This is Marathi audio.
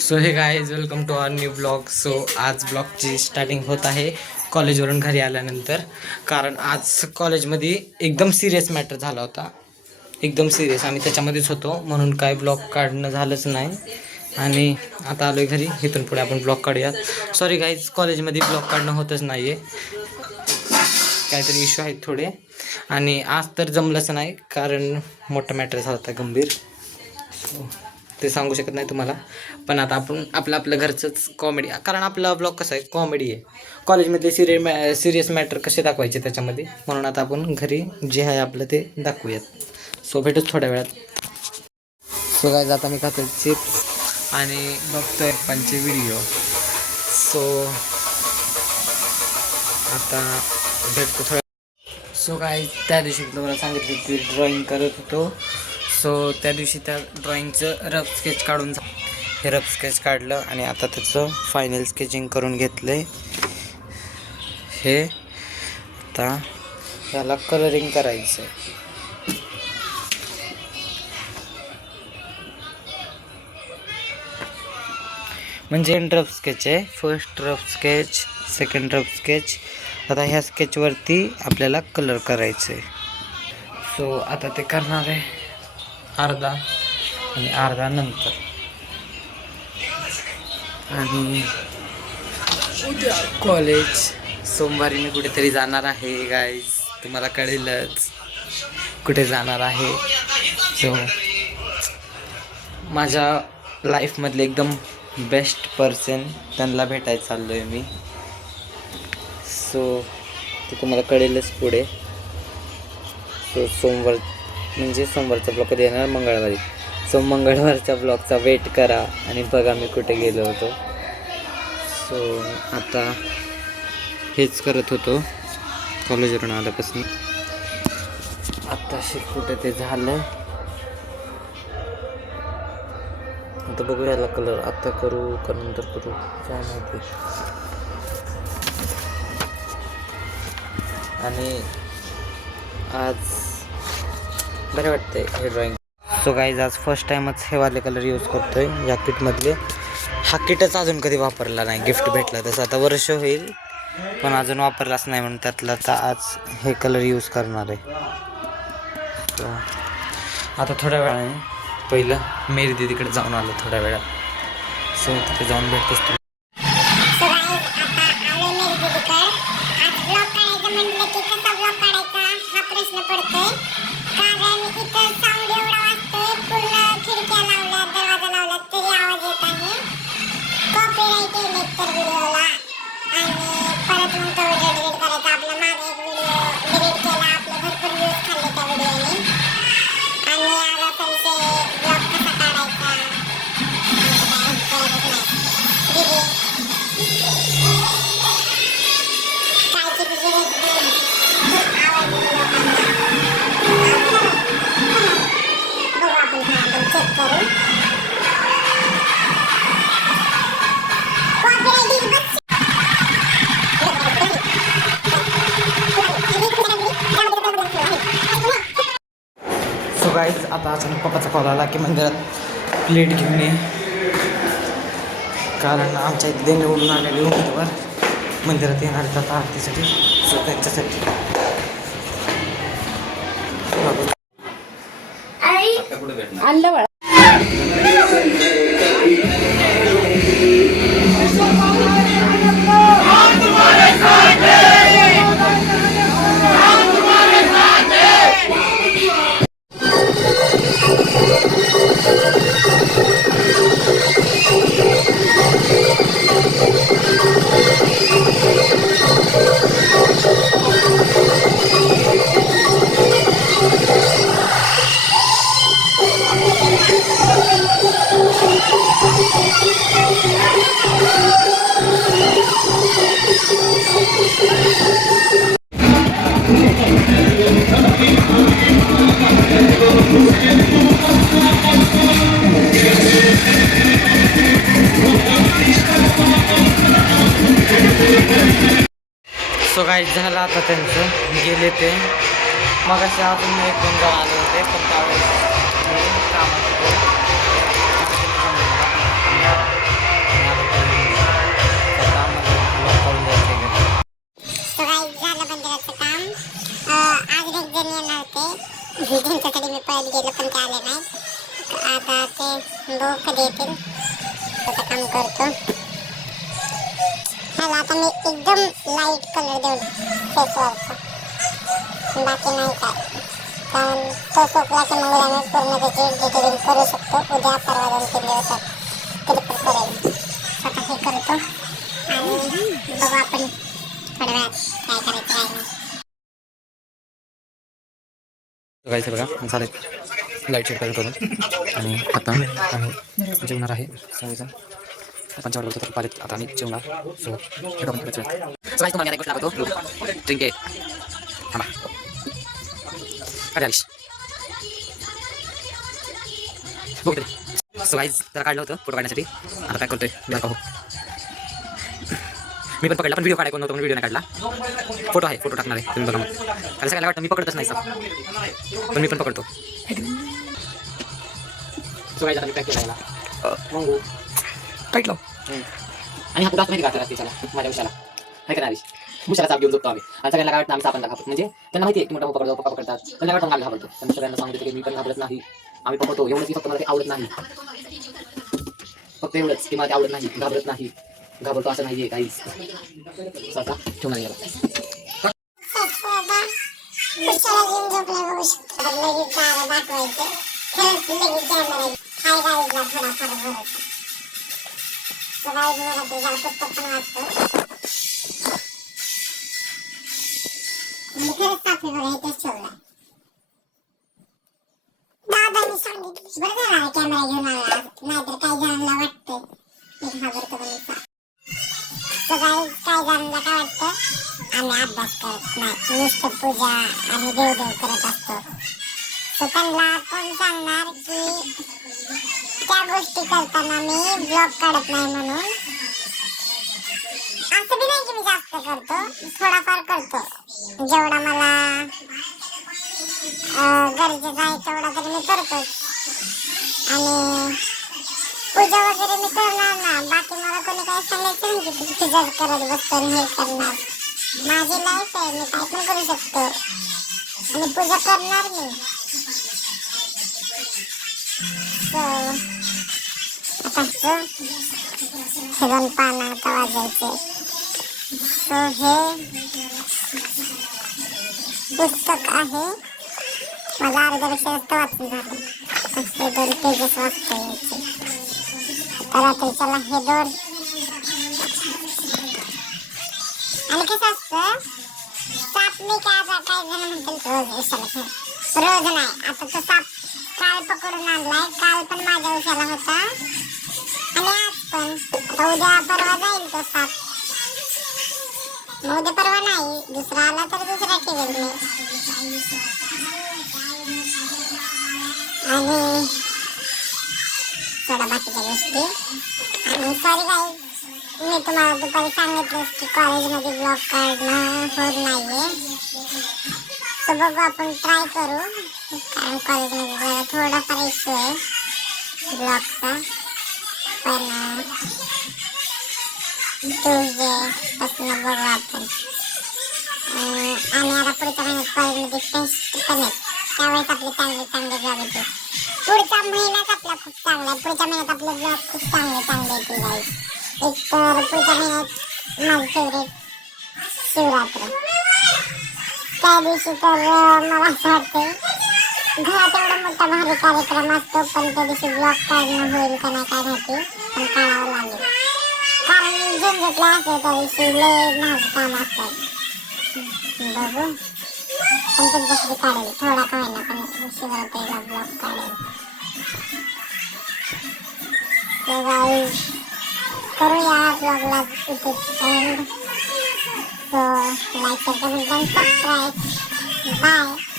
So hey guys welcome to our new blog. So आज ब्लॉगची स्टार्टिंग होत आहे कॉलेजवरून घरी आल्यानंतर. कारण आज कॉलेजमध्ये एकदम सिरियस मॅटर झाला होता. एकदम सिरियस आम्ही त्याच्यामध्येच होतो म्हणून काय ब्लॉग काढणं झालंच नाही. आणि आता आलो आहे घरी. इथून पुढे आपण ब्लॉग काढूयात. सॉरी गाईज, कॉलेजमध्ये ब्लॉग काढणं होतच नाही आहे. काहीतरी इश्यू आहेत थोडे. आणि आज तर जमलंच नाही कारण मोठा मॅटर झाला होता गंभीर. ते सांगू शकत नाही तुम्हाला. पण आता आपण आपलं घरचंच कॉमेडी, कारण आपला ब्लॉग कसा आहे कॉमेडी आहे. कॉलेजमधले सिरियस मॅटर कसे दाखवायचे त्याच्यामध्ये, म्हणून आता आपण घरी जे आहे आपलं ते दाखवूयात. सो भेटूच थोड्या वेळात. सो गाईज आता मी खातो चिप्स आणि बघतोय पंचे व्हिडिओ. सो आता भेटतो थोड्या. सो गाईज त्या दिवशी तुम्हाला सांगितलं की ड्रॉइंग करत होतो. सो त्या दिवशी त्या ड्रॉइंगचं रफ स्केच काढून हे रफ स्केच काढलं आणि आता त्याचं फायनल स्केचिंग करून घेतलं आहे. हे आता ह्याला कलरिंग करायचं आहे. म्हणजे रफ स्केच आहे. First rough sketch, second rough sketch. आता ह्या स्केचवरती आपल्याला कलर करायचं आहे. सो आता ते करणार आहे अर्धा आणि अर्धा नंतर. आणि उद्या कॉलेज. सोमवारी मी कुठेतरी जाणार आहे गाईज, तुम्हाला कळेलच कुठे जाणार आहे. सो माझ्या लाईफमधले एकदम बेस्ट पर्सन त्यांना भेटायला चाललो आहे मी. सो ते तुम्हाला कळेलच पुढे. सो सोमवार म्हणजे सोमवारचा ब्लॉग कधी येणार, मंगळवारी. सो मंगळवारच्या ब्लॉगचा वेट करा आणि बघा मी कुठे गेलो होतो. सो आता हेच करत होतो कॉलेजवरून आल्यापासून. आत्ताशी कुठे ते झालं. आता बघू याला कलर आता करू का नंतर करू काय माहिती. आणि आज बरे वाटतंय हे ड्रॉइंग. सो गाईज आज फर्स्ट टाईमच हे वाले कलर यूज करतोय या किटमधले. हा किटच अजून कधी वापरला नाही, गिफ्ट भेटला तसं. आता वर्ष होईल पण अजून वापरलाच नाही म्हणून त्यातला आता आज हे कलर यूज करणार आहे. आता थोड्या वेळाने पहिलं मेरी दीदीकडे जाऊन आलो थोड्या वेळात. सो तिथे जाऊन भेटतोच तू. सो गाईज आता अचानक पप्पाचा कॉल आला की मंदिरात प्लेट घेऊन ये, कारण आमच्या इथे निवडून आलेले उमेदवार मंदिरात येणार आहेत आता आरतीसाठी. सो त्यांच्यासाठी आणलं. सो गाईज झालं आता त्यांचं, गेले ते. मग असे अजून एक दोन जण आले होते पण त्यावेळेस कामात कधी येतील त्याचं काम करतो. ह्याला आता मी एकदम लाईट कलर देऊन फेसवरचा, बाकी नाही काय, कारण तो सोपला की मग आम्ही पूर्ण त्याची डिटेलिंग करू शकतो. उद्या परवा 2-3 दिवसात कधी पण करेल. आता हे करतो आणि बघू आपण थोड्या वेळात काय करायचं काय नाही. गाईस बघा झालं लाईट शेड करून आणि आता आम्ही जेवणार आहे सगळेजण. आपण जेवण करतो तर पाहिजे आता आम्ही जेवणार. सो तुम्हाला एक गोष्ट दाखवतो. Drink it. थांबा हरीश बघ तरी. सो गाईज जरा काढलं होतं फोटो काढण्यासाठी. आता काय करतोय बघा हो. मी पण पकडला पण व्हिडिओ काढायला नव्हतं म्हणून व्हिडिओ नाही काढला. फोटो आहे, फोटो टाकणार आहे तुम्ही बघा. मग कारण सगळ्याला वाटतं मी पकडतच नाही सर, पण मी पण पकडतो. सो गाईज आता मी पॅक केला याला टाईट लाव. आणि हा कुठं माहिती का रात्रीच्याला माझ्या उशाला आहे का नाही उशाला साप घेऊन झोपतो आम्ही. आणि सगळ्यांना काय वाटतं आम्ही सापांना घाबरतो. म्हणजे त्यांना माहिती आहे की मोठा पकडतो पप्पा पकडतात, त्यांना वाटतं आम्ही घाबरतो. पण सगळ्यांना सांगितलं की मी पण घाबरत नाही, आम्ही पकडतो. एवढंच की फक्त मला ते आवडत नाही, फक्त एवढंच की मला ते आवडत नाही, घाबरत नाही, घाबरतो असं नाहीये काहीच. आता ठेवणार याला पुढच्याला घेऊन झोपला बघू शकतो. लगेच दारा दाखवायचं, लगेच कॅमेरा हाय गाईजला थोडाफार भरायचा. तर गाईज बघा ते जरा पुस्तक पण वाचतो. आणि खरंच सापे बघा इथेच ठेवलाय. दादानी सांगितलं बरं झालं कॅमेरा घेऊन आला, नाहीतर काही जणांना वाटतं मी घाबरतो म्हणून साप. तर गाईज काही जणांना काय वाटतं आम्ही अभ्यास करत नाही, नुसतं पूजा आणि देवदेव करत असतो. तर त्यांना कोण सांगणार की त्या गोष्टी करताना मी ब्लॉग काढत नाही म्हणून. असं बी नाही की मी जास्त करतो, थोडाफार करतो. जेवढा मला गरजेचं आहे तेवढा तरी मी करतोच. आणि पूजा वगैरे मी करणार ना, बाकी मला कोणी काय सांगायचं नाही की तू जज करत बसतो हे करणार. माझी लाईफ आहे, मी काय पण करू शकतो आणि पूजा करणार मी. आता हे 2 पानं आता वाजायचे. हे पुस्तक आहे, माझा अर्ध्यापेक्षा जास्त वाचून झालं. 2 पेजेस वाचता यायचे. तर आता चला हे 2. आणि कसं असतं साप मी काय जण म्हणतील रोज उशाला खेळ, रोज नाही. आता तो साप काल पकडून आणलाय, काल पण माझ्या उशाला होता आणि आज पण. आता उद्या परवा जाईल तो साप. मग उद्या परवा नाही, दुसरा आला तर दुसरा ठेवेल मी. आणि थोडा बाकीच्या गोष्टी. आणि सॉरी गाईज, मी तुम्हाला दुपारी सांगितलंच की कॉलेजमध्ये ब्लॉग काढणं होत नाहीये. तर बघू आपण ट्राय करू, कारण कॉलेजमध्ये जरा थोडाफार इश्यू आहे ब्लॉगचा. पण ट्यूजडे पासून बघू आपण. आणि आता पुढच्या महिन्यात कॉलेजमध्ये टेस्ट पण आहेत, त्यावेळेस आपले चांगले ब्लॉग येतील. पुढचा महिनाच आपला खूप चांगला आहे, पुढच्या महिन्यात आपले ब्लॉग खूप चांगले येतील गाईज. एक तर पुढच्या महिन्यात माझं फेवरेट शिवरात्र. त्या दिवशी तर मला असं वाटतं घरात एवढा मोठा भारी कार्यक्रम असतो, पण त्या दिवशी ब्लॉग काढणं होईल का नाही काय माहिती, पण काढावं लागेल. कारण झंझटला असते त्या दिवशी, लय माझं काम असतात. बघू पण तुमच्यासाठी काढेल, थोडा का होईना पण शिवरात्रीला ब्लॉग काढेल. तर गाईज करूया ब्लॉगला इथेच end. So like, share, comment आणि सबस्क्राईब. बाय.